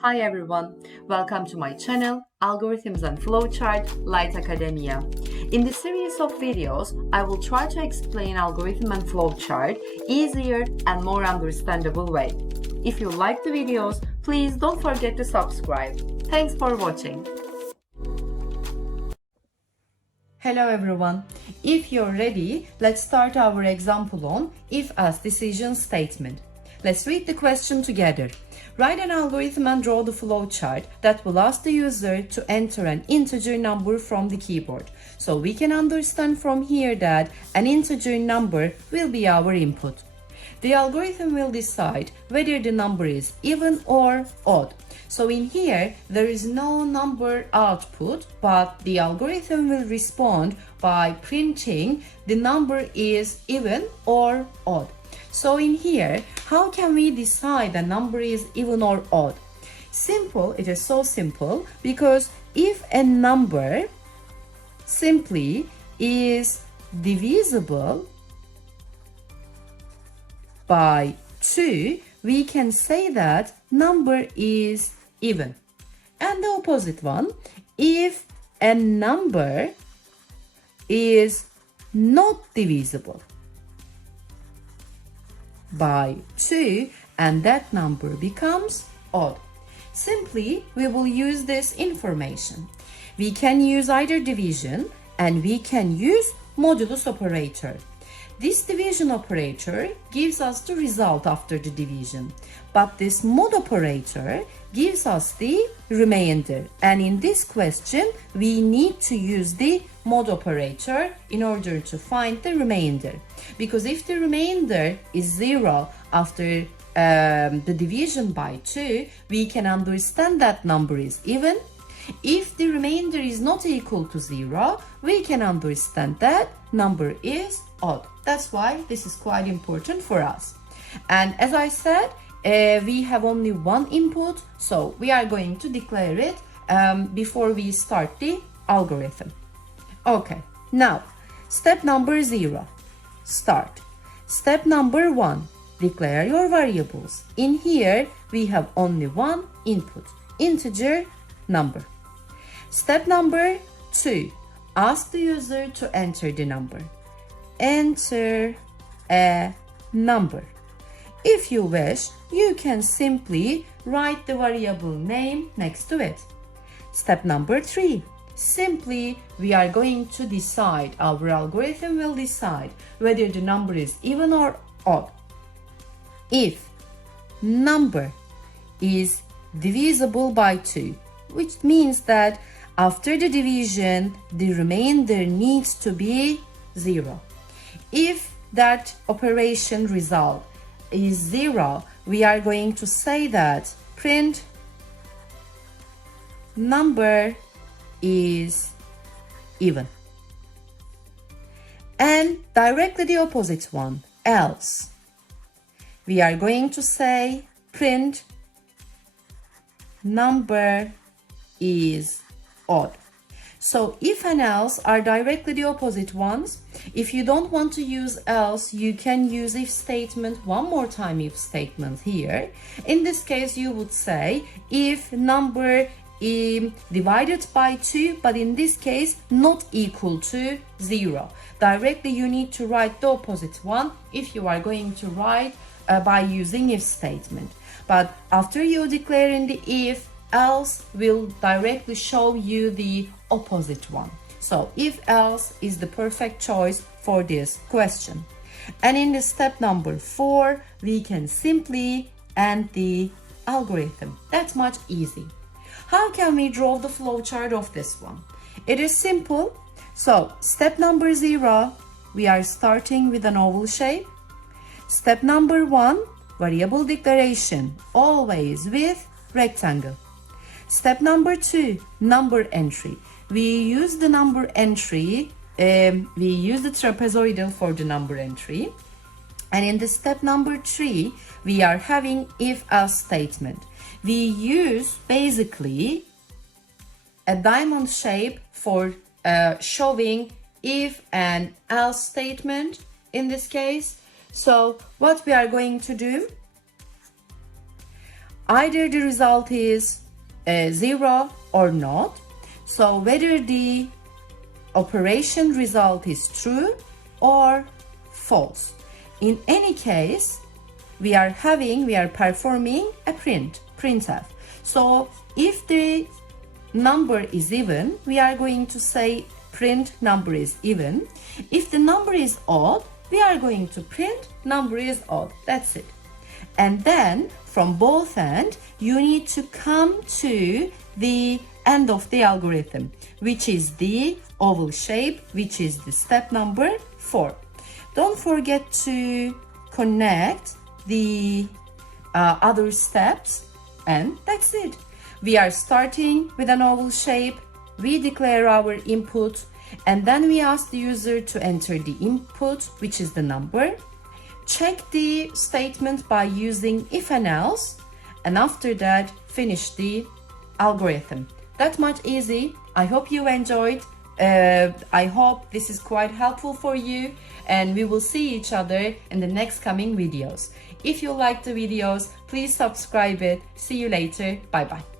Hi everyone, welcome to my channel Algorithms and Flowchart Light Academia. In this series of videos, I will try to explain algorithm and flowchart easier and more understandable way. If you like the videos, please don't forget to subscribe. Thanks for watching. Hello everyone. If you're ready, let's start our example on if-else decision statement. Let's read the question together. Write an algorithm and draw the flowchart that will ask the user to enter an integer number from the keyboard. So we can understand from here that an integer number will be our input. The algorithm will decide whether the number is even or odd. So in here, there is no number output, but the algorithm will respond by printing the number is even or odd. So in here, how can we decide a number is even or odd? Simple, it is so simple, because if a number simply is divisible by 2, we can say that number is even. And the opposite one, if a number is not divisible by 2 and that number becomes odd. Simply, we will use this information. We can use either division and we can use modulus operator. This division operator gives us the result after the division, but this mod operator gives us the remainder. And in this question, we need to use the mod operator in order to find the remainder. Because if the remainder is 0 after the division by 2, we can understand that number is even. If the remainder is not equal to 0, we can understand that number is odd. That's why this is quite important for us. And as I said, we have only one input, so we are going to declare it before we start the algorithm. Okay, now step number 0, start. Step number 1, declare your variables. In here, we have only one input, integer number. Step number 2, ask the user to enter the number. Enter a number. If you wish, you can simply write the variable name next to it. Step number 3, simply we are going to decide, our algorithm will decide whether the number is even or odd. If number is divisible by 2, which means that after the division, the remainder needs to be 0. If that operation result is 0, we are going to say that print number is even. And directly the opposite one, else. We are going to say print number is odd. So if and else are directly the opposite ones. If you don't want to use else, you can use if statement, one more time if statement here. In this case, you would say if number divided by 2, but in this case not equal to 0. Directly you need to write the opposite one if you are going to write by using if statement. But after you declare in the if, else will directly show you the opposite one. So if else is the perfect choice for this question. And in the step number 4, we can simply end the algorithm. That's much easy. How can we draw the flowchart of this one? It is simple. So step number 0, we are starting with an oval shape. Step number 1, variable declaration, always with rectangle. Step number 2, number entry. We use the number entry, we use the trapezoidal for the number entry. And in the step number 3, we are having if-else statement. We use basically a diamond shape for showing if and else statement in this case. So what we are going to do, either the result is 0 or not. So whether the operation result is true or false. In any case, we are performing a printf. So if the number is even, we are going to say print number is even. If the number is odd, we are going to print number is odd. That's it. And then from both ends, you need to come to the end of the algorithm, which is the oval shape, which is the step number 4. Don't forget to connect the other steps, and that's it. We are starting with an oval shape, we declare our input, and then we ask the user to enter the input, which is the number. Check the statement by using if and else, and after that, finish the algorithm. That much easy. I hope you enjoyed. I hope this is quite helpful for you, and we will see each other in the next coming videos. If you like the videos, please subscribe it. See you later. Bye bye.